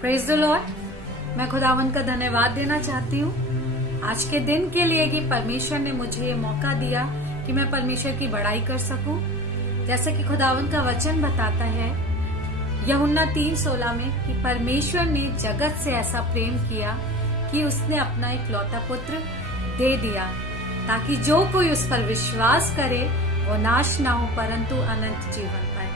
Praise the Lord. मैं खुदावन का धन्यवाद देना चाहती हूँ आज के दिन के लिए कि परमेश्वर ने मुझे ये मौका दिया कि मैं परमेश्वर की बड़ाई कर सकूं। जैसे कि खुदावन का वचन बताता है यूहन्ना 3:16 में कि परमेश्वर ने जगत से ऐसा प्रेम किया कि उसने अपना इकलौता पुत्र दे दिया ताकि जो कोई उस पर विश्वास करे वो नाश ना हो परंतु अनंत जीवन पाए।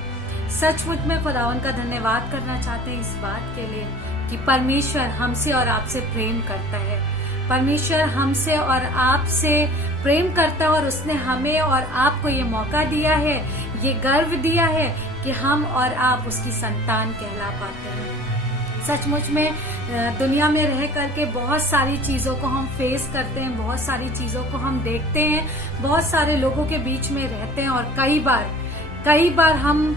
सचमुच में खुदावन का धन्यवाद करना चाहते हैं इस बात के लिए कि परमेश्वर हमसे और आपसे प्रेम करता है। परमेश्वर हमसे और आपसे प्रेम करता है और उसने हमें और आपको ये मौका दिया है, ये गर्व दिया है कि हम और आप उसकी संतान कहला पाते हैं। सचमुच में दुनिया में रह करके बहुत सारी चीजों को हम फेस करते हैं, बहुत सारी चीजों को हम देखते हैं, बहुत सारे लोगों के बीच में रहते हैं और कई बार हम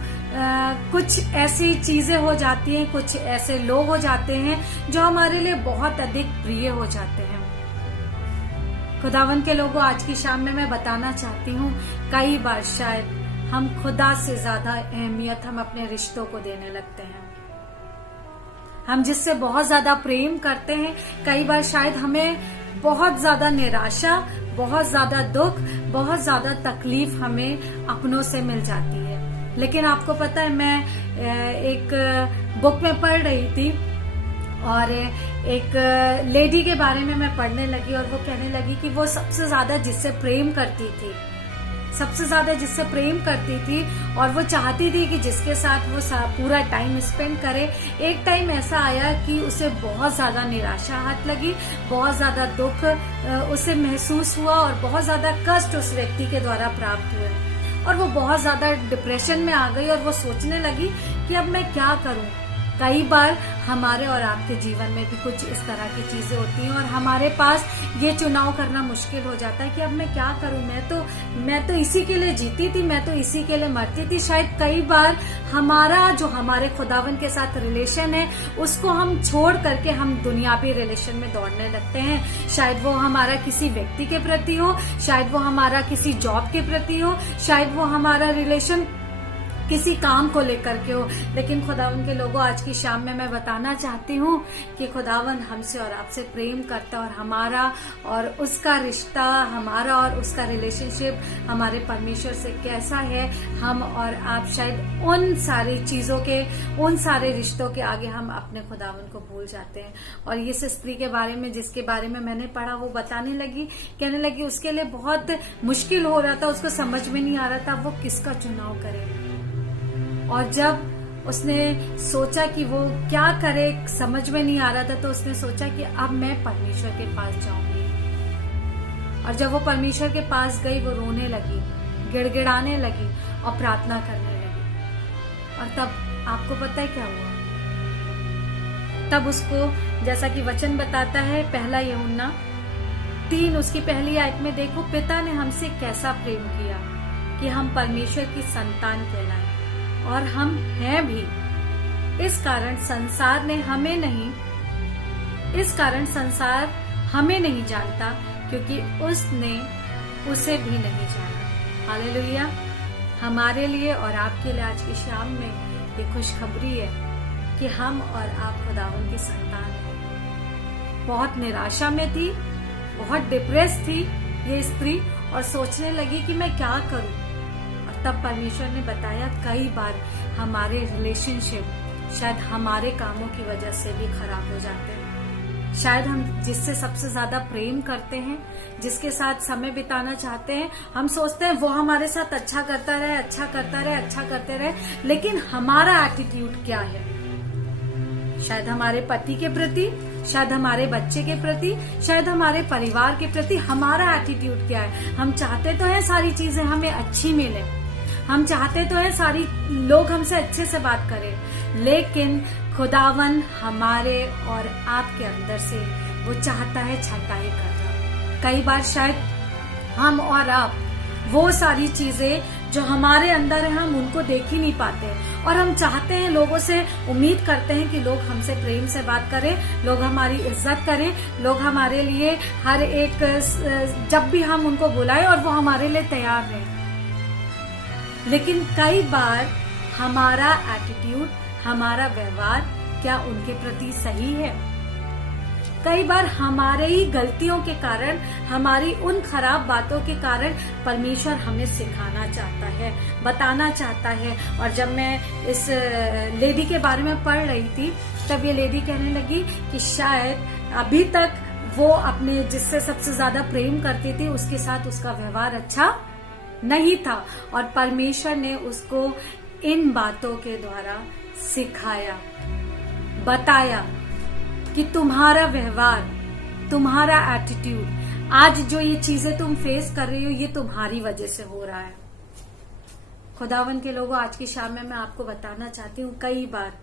कुछ ऐसी चीजें हो जाती हैं, कुछ ऐसे लोग हो जाते हैं जो हमारे लिए बहुत अधिक प्रिय हो जाते हैं। खुदावन के लोगों, आज की शाम में मैं बताना चाहती हूँ कई बार शायद हम खुदा से ज्यादा अहमियत हम अपने रिश्तों को देने लगते हैं। हम जिससे बहुत ज्यादा प्रेम करते हैं, कई बार शायद हमें बहुत ज्यादा निराशा, बहुत ज्यादा दुख, बहुत ज्यादा तकलीफ हमें अपनों से मिल जाती है। लेकिन आपको पता है, मैं एक बुक में पढ़ रही थी और एक लेडी के बारे में मैं पढ़ने लगी और वो कहने लगी कि वो सबसे ज्यादा जिससे प्रेम करती थी और वो चाहती थी कि जिसके साथ वो पूरा टाइम स्पेंड करे। एक टाइम ऐसा आया कि उसे बहुत ज्यादा निराशा हाथ लगी, बहुत ज्यादा दुख उसे महसूस हुआ और बहुत ज्यादा कष्ट उस व्यक्ति के द्वारा प्राप्त हुए और वो बहुत ज्यादा डिप्रेशन में आ गई और वो सोचने लगी कि अब मैं क्या करूं। कई बार हमारे और आपके जीवन में भी कुछ इस तरह की चीजें होती हैं और हमारे पास ये चुनाव करना मुश्किल हो जाता है कि अब मैं क्या करूं। मैं तो इसी के लिए जीती थी, मैं तो इसी के लिए मरती थी। शायद कई बार हमारे खुदावन के साथ रिलेशन है उसको हम छोड़ करके हम दुनियावी रिलेशन में दौड़ने लगते हैं। शायद वो हमारा किसी व्यक्ति के प्रति हो, शायद वो हमारा किसी जॉब के प्रति हो, शायद वो हमारा रिलेशन किसी काम को लेकर के हो। लेकिन खुदावन के लोगों, आज की शाम में मैं बताना चाहती हूँ कि खुदावन हमसे और आपसे प्रेम करता और हमारा और उसका रिश्ता, हमारा और उसका रिलेशनशिप हमारे परमेश्वर से कैसा है। हम और आप शायद उन सारी चीजों के, उन सारे रिश्तों के आगे हम अपने खुदावन को भूल जाते हैं। और इस स्त्री के बारे में, जिसके बारे में मैंने पढ़ा, वो बताने लगी, कहने लगी उसके लिए बहुत मुश्किल हो रहा था, उसको समझ में नहीं आ रहा था वो किसका चुनाव करे। और जब उसने सोचा कि वो क्या करे, समझ में नहीं आ रहा था, तो उसने सोचा कि अब मैं परमेश्वर के पास जाऊंगी। और जब वो परमेश्वर के पास गई, वो रोने लगी, गिड़गिड़ाने लगी और प्रार्थना करने लगी। और तब आपको पता है क्या हुआ? तब उसको, जैसा कि वचन बताता है, पहला यूहन्ना 3 उसकी पहली आयत में देखो, पिता ने हमसे कैसा प्रेम किया कि हम परमेश्वर की संतान कहलाए और हम हैं भी। इस कारण संसार हमें नहीं जानता क्योंकि उसने उसे भी नहीं जाना। हालेलुया। हमारे लिए और आपके लिए आज की शाम में ये खुशखबरी है कि हम और आप खुदावन की संतान हैं। बहुत निराशा में थी, बहुत डिप्रेस थी ये स्त्री और सोचने लगी कि मैं क्या करूं। तब परमेश्वर ने बताया कई बार हमारे रिलेशनशिप शायद हमारे कामों की वजह से भी खराब हो जाते हैं। शायद हम जिससे सबसे ज्यादा प्रेम करते हैं, जिसके साथ समय बिताना चाहते हैं, हम सोचते हैं वो हमारे साथ अच्छा करते रहे, लेकिन हमारा एटीट्यूड क्या है? शायद हमारे पति के प्रति, शायद हमारे बच्चे के प्रति, शायद हमारे परिवार के प्रति हमारा एटीट्यूड क्या है? हम चाहते तो हैं सारी चीजें हमें अच्छी मिले, हम चाहते तो हैं सारी लोग हमसे अच्छे से बात करें, लेकिन खुदावन हमारे और आपके अंदर से वो चाहता है छटाई करना। कई बार शायद हम और आप वो सारी चीजें जो हमारे अंदर है हम उनको देख ही नहीं पाते और हम चाहते हैं, लोगों से उम्मीद करते हैं कि लोग हमसे प्रेम से बात करें, लोग हमारी इज्जत करें, लोग हमारे लिए हर एक, जब भी हम उनको बुलाएं और वो हमारे लिए तैयार रहें। लेकिन कई बार हमारा एटीट्यूड, हमारा व्यवहार क्या उनके प्रति सही है? कई बार हमारे ही गलतियों के कारण, हमारी उन खराब बातों के कारण परमेश्वर हमें सिखाना चाहता है, बताना चाहता है। और जब मैं इस लेडी के बारे में पढ़ रही थी, तब ये लेडी कहने लगी कि शायद अभी तक वो अपने जिससे सबसे ज्यादा प्रेम करती थी उसके साथ उसका व्यवहार अच्छा नहीं था, और परमेश्वर ने उसको इन बातों के द्वारा सिखाया, बताया कि तुम्हारा व्यवहार, तुम्हारा एटीट्यूड, आज जो ये चीजें तुम फेस कर रही हो ये तुम्हारी वजह से हो रहा है। खुदावन के लोगों, आज की शाम में मैं आपको बताना चाहती हूँ, कई बार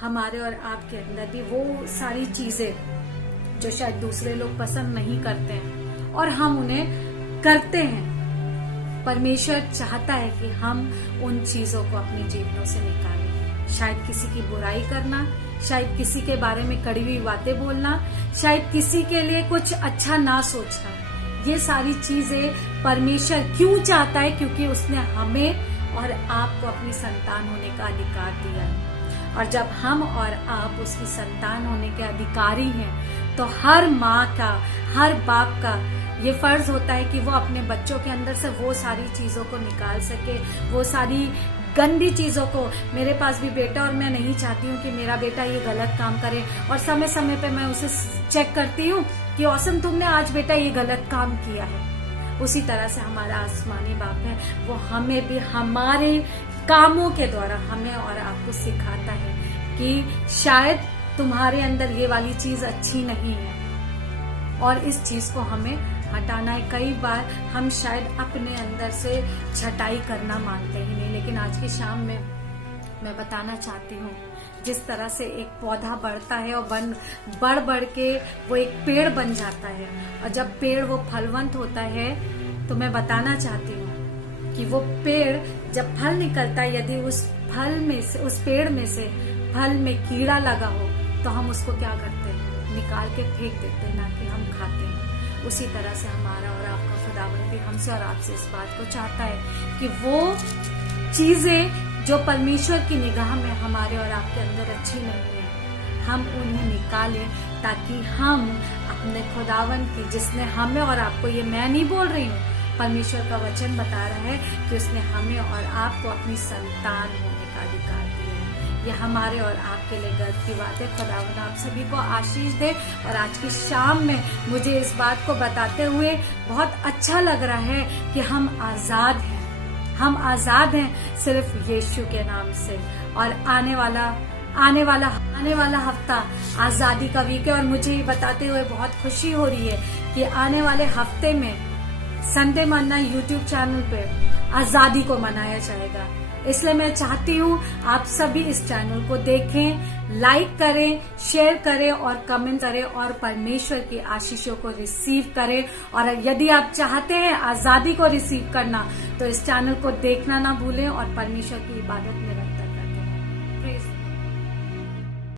हमारे और आपके अंदर भी वो सारी चीजें जो शायद दूसरे लोग पसंद नहीं करते हैं और हम उन्हें करते हैं, परमेश्वर चाहता है कि हम उन चीजों को अपने जीवनों से निकालें। शायद किसी की बुराई करना, शायद किसी के बारे में कड़ी हुई बातें बोलना, शायद किसी के लिए कुछ अच्छा ना सोचना, ये सारी चीजें परमेश्वर क्यों चाहता है? क्योंकि उसने हमें और आपको अपनी संतान होने का अधिकार दिया है। और जब हम और आप उसकी संतान होने के अधिकारी हैं, तो हर माँ का, हर बाप का ये फर्ज होता है कि वो अपने बच्चों के अंदर से वो सारी चीजों को निकाल सके, वो सारी गंदी चीजों को। मेरे पास भी बेटा, और मैं नहीं चाहती हूँ कि मेरा बेटा ये गलत काम करे, और समय समय पे मैं उसे चेक करती हूँ कि औसम तुमने आज बेटा ये गलत काम किया है। उसी तरह से हमारा आसमानी बाप है, वो हमें भी हमारे कामों के द्वारा हमें और आपको सिखाता है कि शायद तुम्हारे अंदर ये वाली चीज अच्छी नहीं है और इस चीज को हमें हटाना है। कई बार हम शायद अपने अंदर से छटाई करना मानते ही नहीं, लेकिन आज की शाम में मैं बताना चाहती हूँ, जिस तरह से एक पौधा बढ़ता है और बढ़ के वो एक पेड़ बन जाता है, और जब पेड़ वो फलवंत होता है, तो मैं बताना चाहती हूँ कि वो पेड़ जब फल निकलता है, यदि उस फल में से, उस पेड़ में से फल में कीड़ा लगा हो, तो हम उसको क्या करते हैं? निकाल के फेंक देते हैं, ना कि हम खाते हैं। उसी तरह से हमारा और आपका खुदावंद भी हमसे और आपसे इस बात को चाहता है कि वो चीजें जो परमेश्वर की निगाह में हमारे और आपके अंदर अच्छी नहीं है, हम उन्हें निकालें, ताकि हम अपने खुदावंद की, जिसने हमें और आपको, ये मैं नहीं बोल रही हूँ, परमेश्वर का वचन बता रहा है कि उसने हमें और आपको अपनी संतान होने का अधिकार दिया है। ये हमारे और आपके लिए गर्व की बात है। खुदावंद आप सभी को आशीष दे। और आज की शाम में मुझे इस बात को बताते हुए बहुत अच्छा लग रहा है कि हम आजाद हैं, हम आजाद हैं सिर्फ यीशु के नाम से। और आने वाला हफ्ता आजादी का वीक है, और मुझे ये बताते हुए बहुत खुशी हो रही है कि आने वाले हफ्ते में संडे मन्ना यूट्यूब चैनल पे आजादी को मनाया जाएगा। इसलिए मैं चाहती हूँ आप सभी इस चैनल को देखें, लाइक करें, शेयर करें और कमेंट करें, और परमेश्वर की आशीषों को रिसीव करें। और यदि आप चाहते हैं आजादी को रिसीव करना, तो इस चैनल को देखना ना भूलें और परमेश्वर की इबादत में